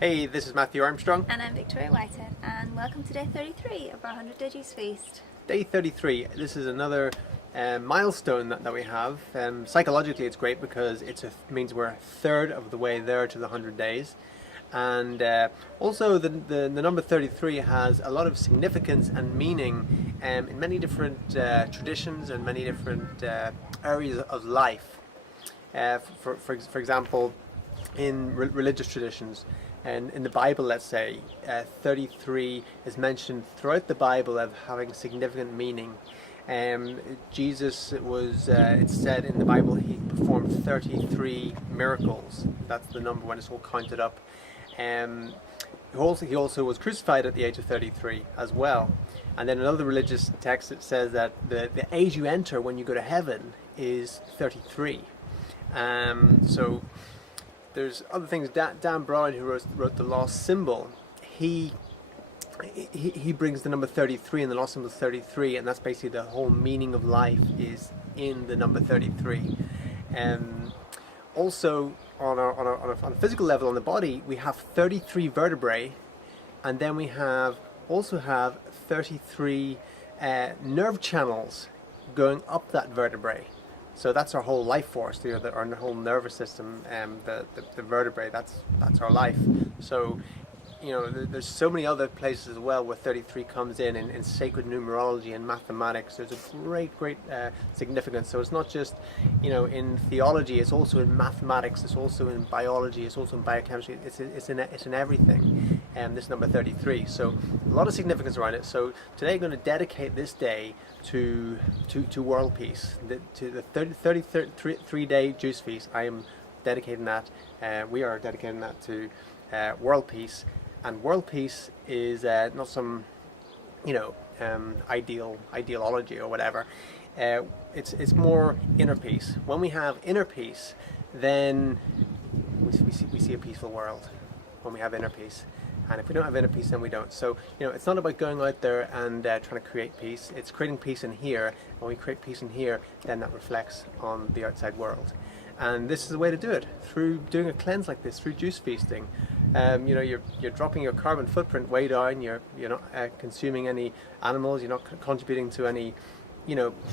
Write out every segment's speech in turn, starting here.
Hey, this is Matthew Armstrong. And I'm Victoria Whitehead, and welcome to day 33 of our 100-day Juice Feast. Day 33. This is another milestone that we have. Psychologically, it's great because it means we're a third of the way there to the 100 days. And also, the number 33 has a lot of significance and meaning in many different traditions and many different areas of life. For example, in religious traditions, and in the Bible, let's say, 33 is mentioned throughout the Bible as having significant meaning. Jesus was, it's said in the Bible, he performed 33 miracles. That's the number when it's all counted up. He also was crucified at the age of 33 as well. And then another religious text, it says that the age you enter when you go to heaven is 33. So there's other things. Dan Brown, who wrote the Lost Symbol, he brings the number 33, and the Lost Symbol is 33, and that's basically the whole meaning of life is in the number 33. Also, on a physical level, on the body, we have 33 vertebrae, and then we also have 33 nerve channels going up that vertebrae. So that's our whole life force, our whole nervous system, the vertebrae. That's our life. So, there's so many other places as well where 33 comes in sacred numerology and mathematics. There's a great significance. So it's not just, in theology. It's also in mathematics. It's also in biology. It's also in biochemistry. It's in everything. This number 33. So a lot of significance around it. So today I'm going to dedicate this day to world peace, to the 33-day juice feast. I am dedicating that. We are dedicating that to world peace. And world peace is not some, ideology or whatever. It's more inner peace. When we have inner peace, then we see a peaceful world. When we have inner peace, and if we don't have inner peace, then we don't. So it's not about going out there and trying to create peace. It's creating peace in here. When we create peace in here, then that reflects on the outside world. And this is the way to do it, through doing a cleanse like this, through juice feasting. You're dropping your carbon footprint way down. You're not consuming any animals. You're not contributing to any,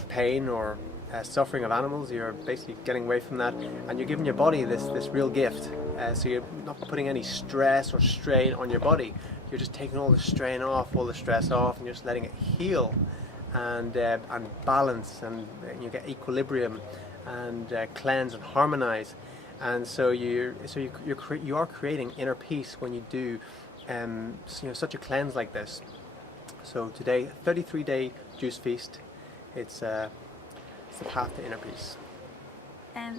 pain or suffering of animals. You're basically getting away from that, and you're giving your body this real gift. So you're not putting any stress or strain on your body. You're just taking all the strain off, all the stress off, and you're just letting it heal and balance, and you get equilibrium and cleanse and harmonize. And so you are creating inner peace when you do such a cleanse like this. So today, 33-day juice feast. It's the path to inner peace.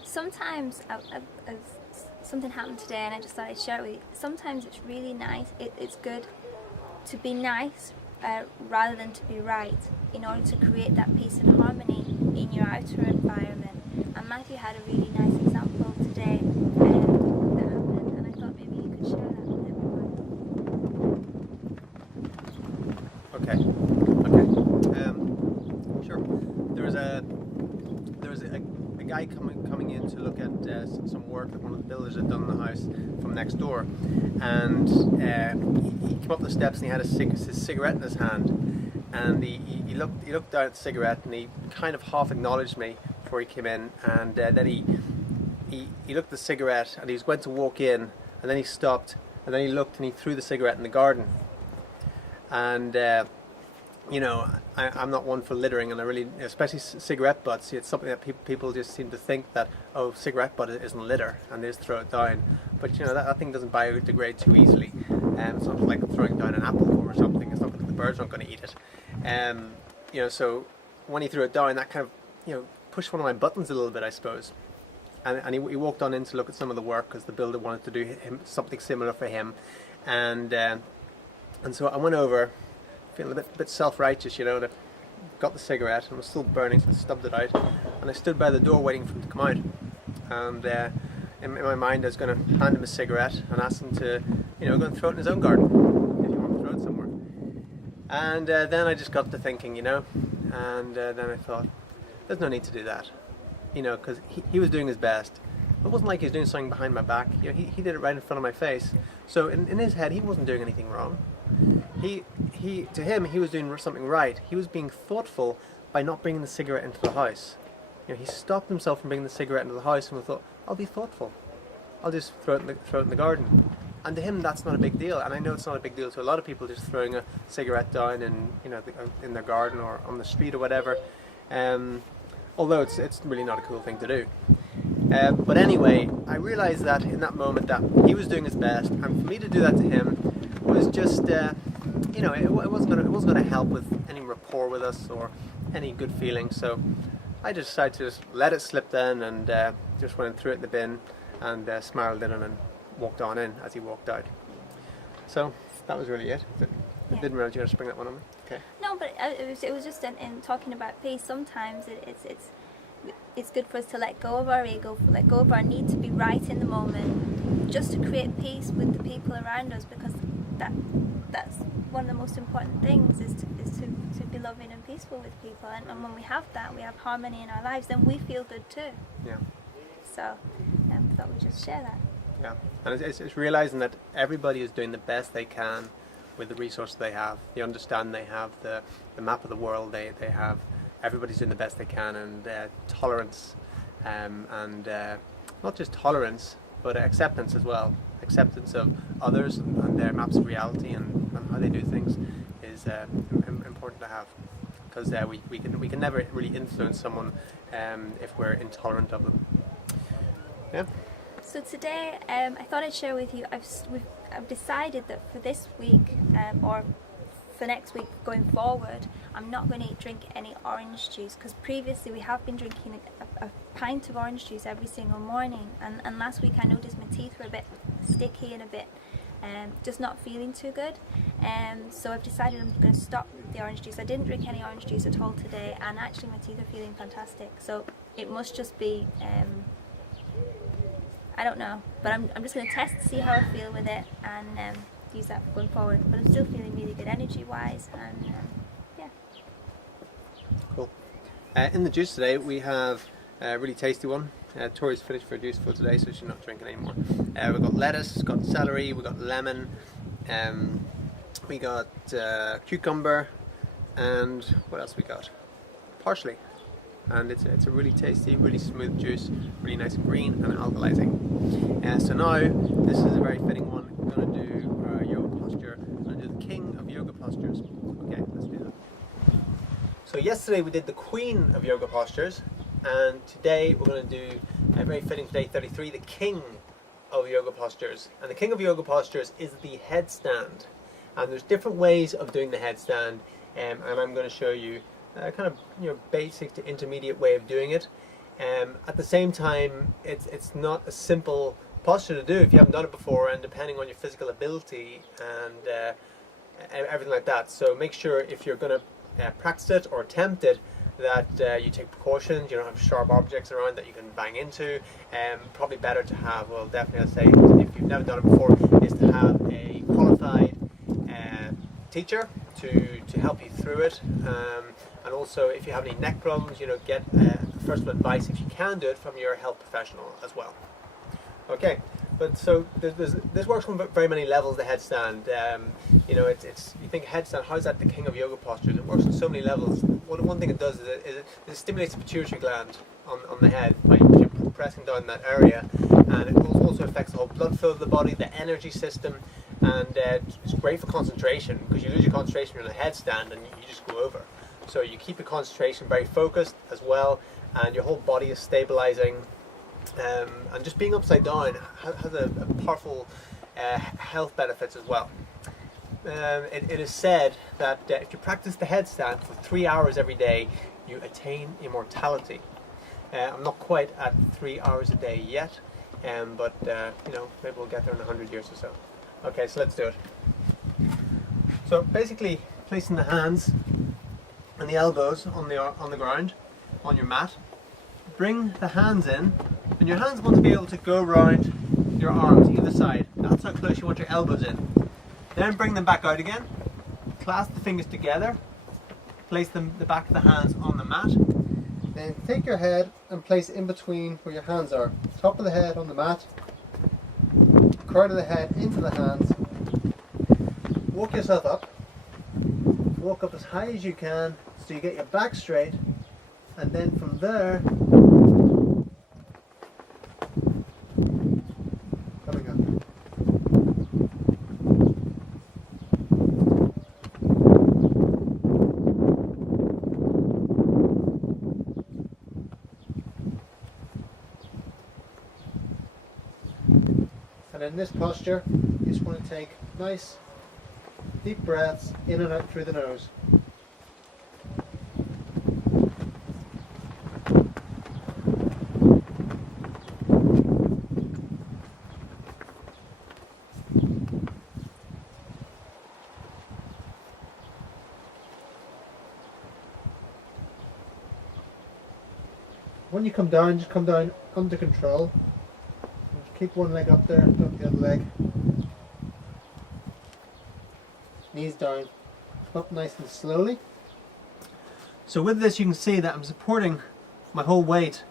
Sometimes something happened today, and I just thought I'd share it with you. Sometimes it's really nice. It's good to be nice rather than to be right, in order to create that peace and harmony in your outer environment. And Matthew had a really nice example today that happened, and I thought maybe you could share that with everyone. Okay. Sure. There was a guy coming in to look at some work that one of the builders had done in the house from next door, and he came up the steps and he had his cigarette in his hand, and he looked down at the cigarette, and he kind of half acknowledged me before he came in, and then he looked at the cigarette, and he was going to walk in, and then he stopped, and then he looked and he threw the cigarette in the garden. And I'm not one for littering, and I really, especially cigarette butts, it's something that people just seem to think that, cigarette butt isn't litter, and they just throw it down. But that thing doesn't biodegrade too easily. It's not like throwing down an apple core or something. It's not the birds aren't going to eat it. So when he threw it down, that kind of pushed one of my buttons a little bit, I suppose. And he walked on in to look at some of the work because the builder wanted to do something similar for him, and so I went over, feeling a bit self-righteous, and I got the cigarette, and it was still burning, so I stubbed it out, and I stood by the door waiting for him to come out. And in my mind, I was going to hand him a cigarette and ask him to, go and throw it in his own garden if he wanted to throw it somewhere. And then I just got to thinking, and then I thought, there's no need to do that, because he was doing his best. It wasn't like he was doing something behind my back. You know, he did it right in front of my face. So in his head, he wasn't doing anything wrong. To him, he was doing something right. He was being thoughtful by not bringing the cigarette into the house. You know, he stopped himself from bringing the cigarette into the house and thought, I'll be thoughtful. I'll just throw it in the garden. And to him, that's not a big deal. And I know it's not a big deal to a lot of people, just throwing a cigarette down in their garden or on the street or whatever. Although it's really not a cool thing to do. But anyway, I realised that in that moment that he was doing his best, and for me to do that to him was just, it wasn't going to help with any rapport with us or any good feeling. So I just decided to just let it slip then, and just went and threw it in the bin, and smiled at him and walked on in as he walked out. So that was really it. I didn't realize you were going to bring that one on me. Okay. No, but it was just in talking about peace. Sometimes it's good for us to let go of our ego, let go of our need to be right in the moment, just to create peace with the people around us, because that's one of the most important things is to be loving and peaceful with people, and when we have that, we have harmony in our lives, then we feel good too. Yeah. So I thought we'd just share that. Yeah, and it's realizing that everybody is doing the best they can with the resources they have, the understanding they have, the map of the world they have. Everybody's doing the best they can, and tolerance, and not just tolerance, but acceptance as well. Acceptance of others and their maps of reality and how they do things is important to have, because we can never really influence someone if we're intolerant of them. Yeah. So today, I thought I'd share with you. I've decided that for this week, or for next week going forward, I'm not going to drink any orange juice, because previously we have been drinking a pint of orange juice every single morning, and last week I noticed my teeth were a bit sticky and a bit just not feeling too good, so I've decided I'm going to stop the orange juice. I didn't drink any orange juice at all today, and actually my teeth are feeling fantastic, so it must just be I don't know, but I'm just going to test to see how I feel with it, and use that going forward. But I'm still feeling really good energy wise, and yeah. Cool. In the juice today we have a really tasty one. Tori's finished her juice for today, so she's not drinking anymore. We've got lettuce, we've got celery, we've got lemon, we got cucumber, and what else we got? Parsley. And it's a really tasty, really smooth juice, really nice and green and alkalizing. So now this is a very fitting one. We're going to do our yoga posture. We're going to do the king of yoga postures. Okay, let's do that. So yesterday we did the queen of yoga postures, and today we're going to do a very fitting today, 33, the king of yoga postures. And the king of yoga postures is the headstand. And there's different ways of doing the headstand, and I'm going to show you kind of basic to intermediate way of doing it. At the same time, it's not a simple posture to do if you haven't done it before, and depending on your physical ability and everything like that. So make sure if you're going to practice it or attempt it, that you take precautions. You don't have sharp objects around that you can bang into. Probably better to have, well, definitely I'd say if you've never done it before, is to have a qualified teacher to help you through it. And also, if you have any neck problems, get first advice, if you can do it, from your health professional as well. Okay, but so this works on very many levels, the headstand. You think headstand, how's that the king of yoga postures? It works on so many levels. One thing it does is it stimulates the pituitary gland on the head by pressing down that area, and it also affects the whole blood flow of the body, the energy system, and it's great for concentration, because you lose your concentration in a headstand and you just go over. So you keep your concentration very focused as well, and your whole body is stabilizing. And just being upside down has a powerful health benefits as well. It is said that if you practice the headstand for 3 hours every day, you attain immortality. I'm not quite at 3 hours a day yet, but maybe we'll get there in 100 years or so. Okay, so let's do it. So basically, placing the hands and the elbows on the ground, on your mat. Bring the hands in, and your hands want to be able to go around your arms either side. That's how close you want your elbows in. Then bring them back out again. Clasp the fingers together. Place the back of the hands on the mat. Then take your head and place it in between where your hands are. top of the head on the mat, crown of the head into the hands. Walk yourself up. Walk up as high as you can so you get your back straight, and then from there, coming up. And in this posture, you just want to take nice deep breaths in and out through the nose. When you come down, just come down under control. Just keep one leg up there, up the other leg. Knees down, up nice and slowly. So with this you can see that I'm supporting my whole weight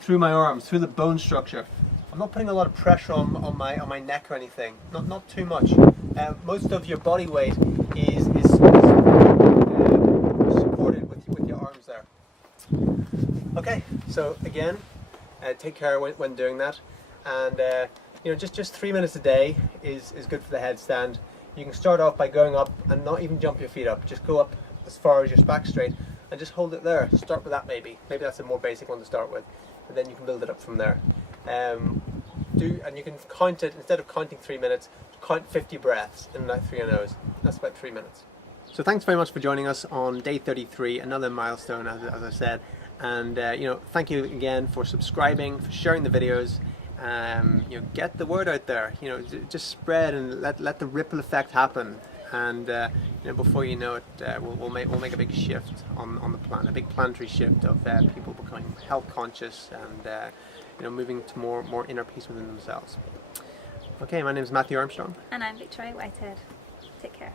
through my arms, through the bone structure. I'm not putting a lot of pressure on my neck or anything, not too much. Most of your body weight is supported with your arms there. Okay, so again, take care when doing that, and you know, just 3 minutes a day is good for the headstand. You can start off by going up and not even jump your feet up. Just go up as far as your back straight and just hold it there. Start with that maybe. Maybe that's a more basic one to start with, and then you can build it up from there. And you can count it, instead of counting 3 minutes, count 50 breaths in and out through your nose. That's about 3 minutes. So thanks very much for joining us on day 33, another milestone as I said. And you know, thank you again for subscribing, for sharing the videos. You know, get the word out there. You know, just spread and let the ripple effect happen. And you know, before you know it, we'll make a big shift on the planet, a big planetary shift of people becoming health conscious and you know, moving to more inner peace within themselves. Okay, my name is Matthew Armstrong. And I'm Victoria Whitehead. Take care.